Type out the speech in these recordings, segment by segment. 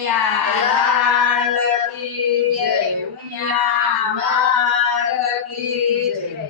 કનૈયા લાલ કી જય, ઉમિયા માત કી જય।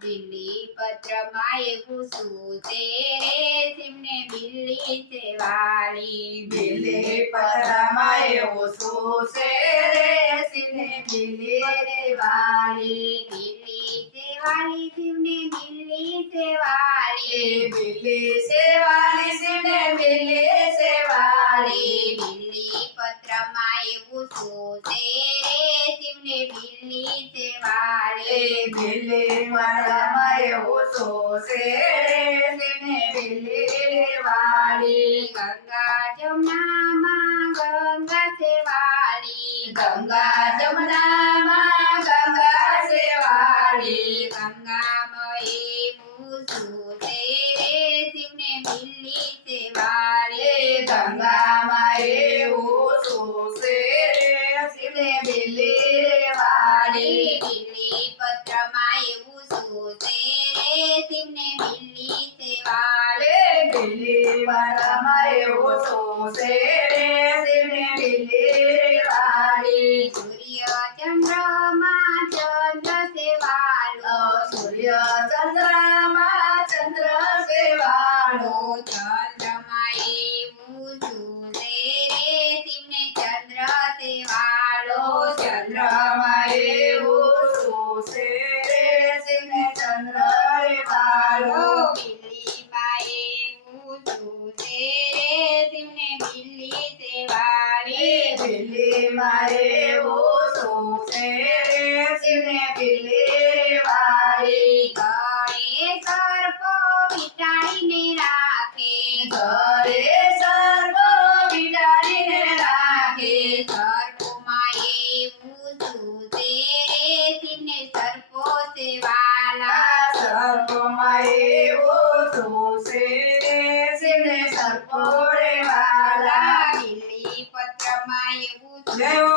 બિલ્લી પત્રમાં એવું શું છે રે, સિંહને બિલ્લી છે વાલી। બિલ્લી પત્રમાં એવું શું છે રે, સિંહને બિલ્લી રે વાલી। બિલ્લી છે વાલી, સિંહને બિલ્લી છે વાલી। બિલ્લી છે વાલી, સિંહને બિલ્લી છે વાલી। બિલ્લી પત્રમાં એવું શું છે રે, સિંહને બિલ્લી છે વાલી। બિલ્લી પત્રમાં એવું શું છે રે, સિંહને બિલ્લી રે વાલી। ગંગા જમનામાં ગંગા છે વાલી। ગંગા જમનામાં ગંગા છે વાલી। ગંગામાં એવું શું છે રે, સિંહને બિલ્લી છે વાલી। ગંગામાં એવું શું છે રે, સિંહને બિલ્લી રે વાલી। બિલ્લી પત્રમાં એવું શું છે રે, સિંહને બિલ્લી છે વાલી। બિલ્લી પત્રમાં એવું શું છે રે, સિંહને બિલ્લી રે વાલી। સૂર્ય ચંદ્રમાં ચંદ્ર છે વાલો। સૂર્ય ચંદ્રમાં ચંદ્ર છે વાલો। ચંદ્રમાં એવું શું છે રે, સિંહને ચંદ્ર છે વાલો। ચંદ્રમાં એવું શું છે રે, સિંહને ચંદ્ર રે વાલો। બિલ્લીમાં એવું શું છે રે, સિંહને બિલ્લી છે વાલી। બિલ્લીમાં એવું શું છે રે, સિંહને બિલ્લી રે વાલી। ઘરે સર્પો વીંટાળીને રાખે। ઘરે સર્પો વીંટાળીને રાખે। સર્પોમાં એવું શું છે રે, સિંહને સર્પો છે વાલા। સર્પોમાં એવું શું છે રે, સિંહને સર્પો રે વાલા। બિલ્લી પત્રમાં એવું શું લેવો।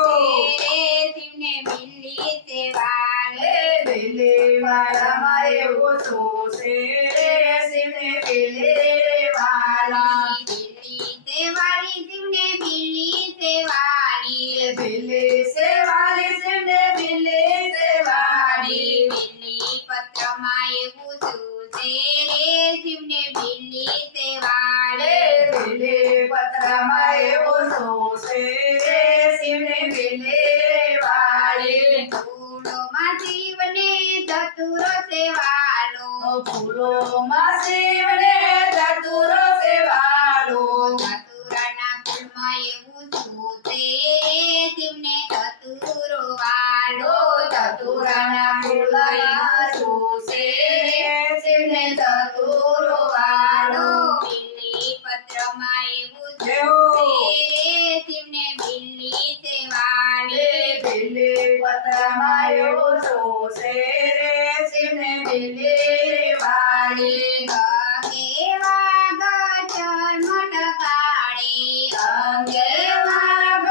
છે રે, સિંહને બિલ્લી છે વાલી। બિલ્લી વાળામાં એવું શું છે રે, સિંહને બિલ્લી રે વાલી। બિલ્લી છે વાલી, સિંહને બિલ્લી છે વાલી। બિલ્લી છે વાલી, સિંહને બિલ્લી છે વાલી। બિલ્લી પત્રમાં એવું શું છે રે, સિંહને બિલ્લી છે વાલી। બિલ્લી પત્રમાં એવું શું છે રે, સિંહને બિલ્લી રે વાલી। ફૂલોમાં શિવને ધતુરો છે વાલો। ફૂલોમાં શિવને ધતુરો છે વાલો। ધતુરાના ફૂલમાં એવું શું છે રે, શિવને ધતુરો વાલો। ધતુરાના ફૂલમાં શું છે રે, સિંહને ધતુરો વાલો। બિલ્લી પત્રમાં એવું શું લેવો। છે રે, શિવને બિલ્લી છે વાલી। બિલ્લી પત્રમાં એવું શું છે રે, સિંહને બિલ્લી રે વાલી। અંગે વાઘ ચર્મ લગાડે। અંગે વાઘ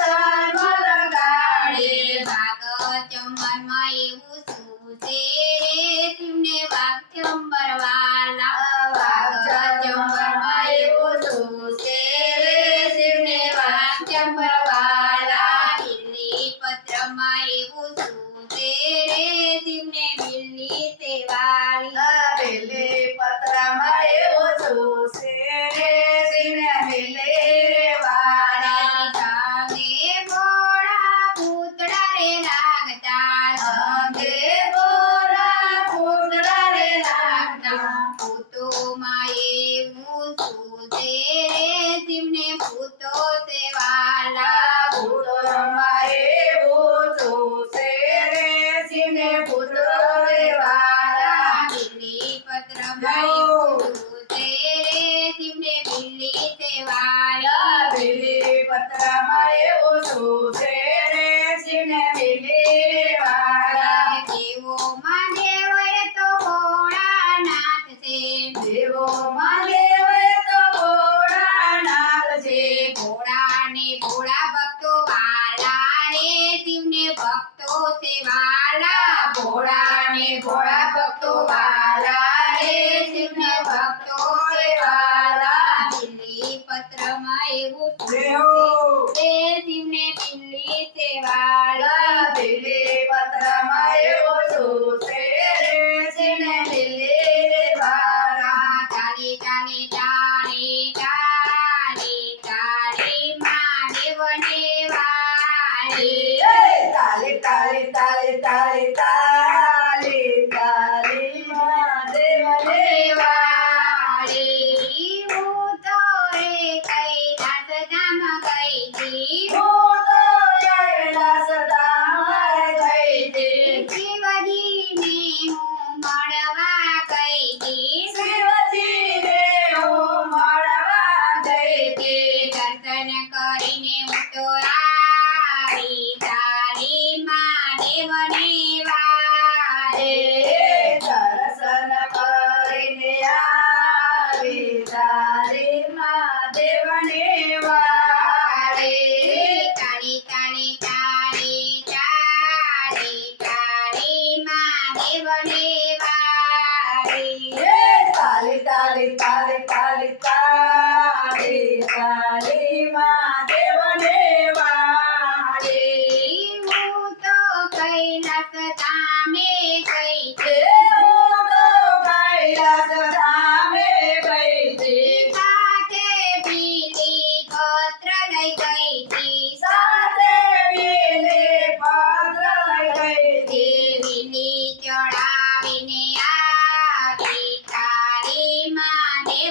ચર્મ લગાડે। વાઘ ચંબરમાં એવું શું છે રે, સિંહને વાઘ ચંબર વાલા। વાઘ ચંબરમાં એવું શું છે રે, સિંહને વાઘ ચંબર વાલા। બિલ્લી પત્રમાં એવું શું છે રે, સિંહને બિલ્લી છે વાલી। બિલ્લી પત્રમાં એવું શું છે રે, સિંહને બિલ્લી રે વાલી। અંગે ભોળા પૂતળા રે લાગતા। અંગે બોરા પૂતળા રે લાગતા। પૂતોમાં એવું શું છે રે, સિંહને પૂતો છે વાલા। પૂતળામાં એવું શું છે રે, સિંહને પૂતળો રે વાલા। બિલ્લી પત્રમાં એવું શું છે રે, સિંહને બિલ્લી છે વાલી। બિલ્લી પત્રમાં એવું શું છે રે, સિંહને બિલ્લી રે વાલા। દેવોમાં દેવ એ તો ભોળાનાથ છે। દેવોમાં દેવ એ તો ભોળાનાથ છે। ભોળાને ભોળા ભક્તો વાલા રે, શિવને ભક્તો છે વાલા। ભોળાને ભોળા ભક્તો વાલા રે, શિવને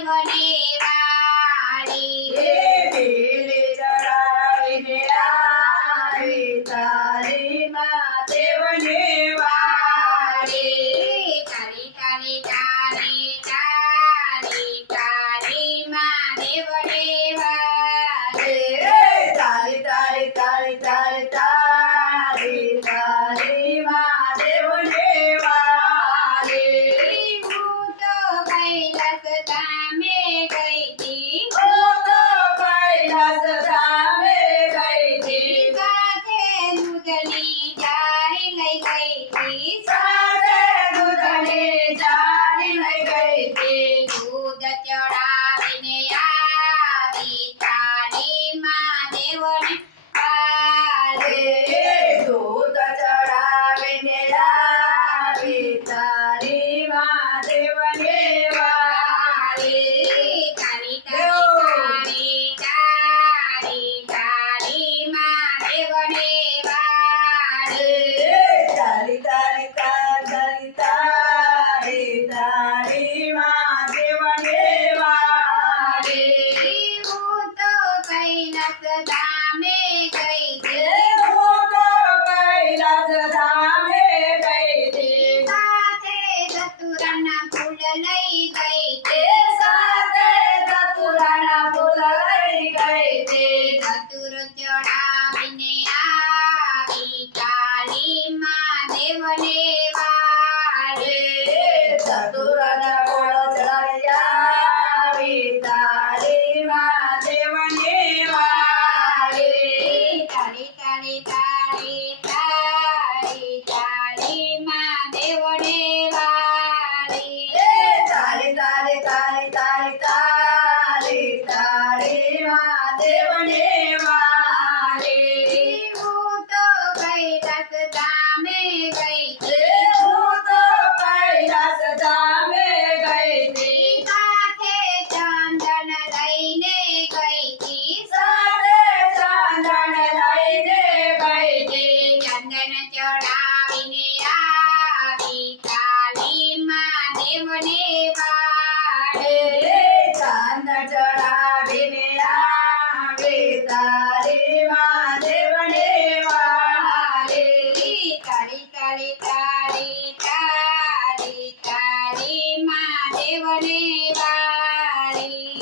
દેવને વાળી એ બીલી ચડાવીને આવી તારી માં દેવને વાળી તારી તારી તારી તારી તારી માં દેવને વાળી તારી તારી તારી તારી તારી તારી માં દેવને વાળી હું તો કૈલાસ ધામે ગઈ તી હું તો કૈલાસ ધામે ગઈ તી સાથે દૂધની જારી લઈ ગઈ તી સાથે દૂધની જારી લઈ ગઈ તી દૂધ ચડાવીને આવી તારી માં દેવને વાળી દૂધ ચડાવીને લાવી તારી માં દેવને વાળી તારી તારી તારી તારી માં દેવને વાળી તારી તારી તારી તારી તારી માં દેવને વાળી હું તો કૈલાસ ધામે ગઈ તી હું તો કૈલાસ ધામે ગઈ તી સાથે ધતુરાના ફૂલ લઈ ગઈ એ સાથે ધતુરાના ફૂલ લઈ ગઈ તી ધતુર ચડાવીને આવી કાળી માં દેવને વાળી ધતુરાના ફૂલ ચડાવી આવી તારી માં દેવને વાળી તારી તારી તારી તારી તારી માં દેવને વાળી તારી તારી તારી તારી તારી તારી માં દેવને વાળી હું તો કૈલાસ ધામે ગઈ તી હું તો કૈલાસ ધામે ગઈ તી સાથે ચંદન લઈને ગઈ તી સાથે ચાંદન લઈને ગઈ તી ચંદન ચડાવીને આવી કાળી માં દેવને વાળી ચાંદ ચડાવીને આવી તારી માં દેવને વાળી તારી તારી તારી તારી તારી માં દેવને વાળી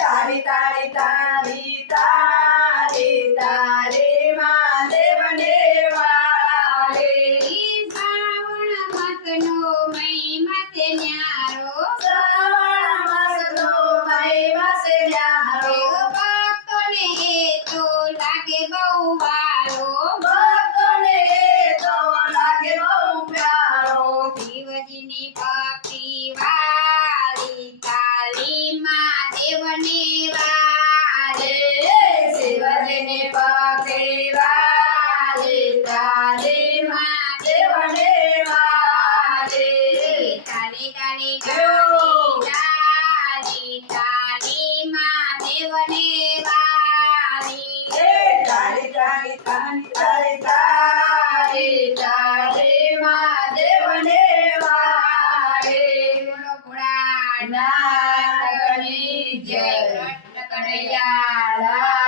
તારી તારી તારી તારી તારી માં દેવને વાળી શ્રાવણ માસનો મહિમા છે ન્યારો શ્રાવણ માસનો મહિમા છે ન્યારો ભક્તોને એ તો લાગે બહુ વારો ભક્તોને તો લાગે બહુ પ્યારો શિવજીની ભક્તિ વાળી કાળી માં દેવને વાળી શિવજીની પગી વાળી તારી માં દેવને વાળી તારી તારી તારી તારી તારી માં દેવને વાળી તારી તારી તારી તારી તારી તારી માં દેવને વાળી બોલો ભોળા નાગની જય કૃષ્ણ કનૈયા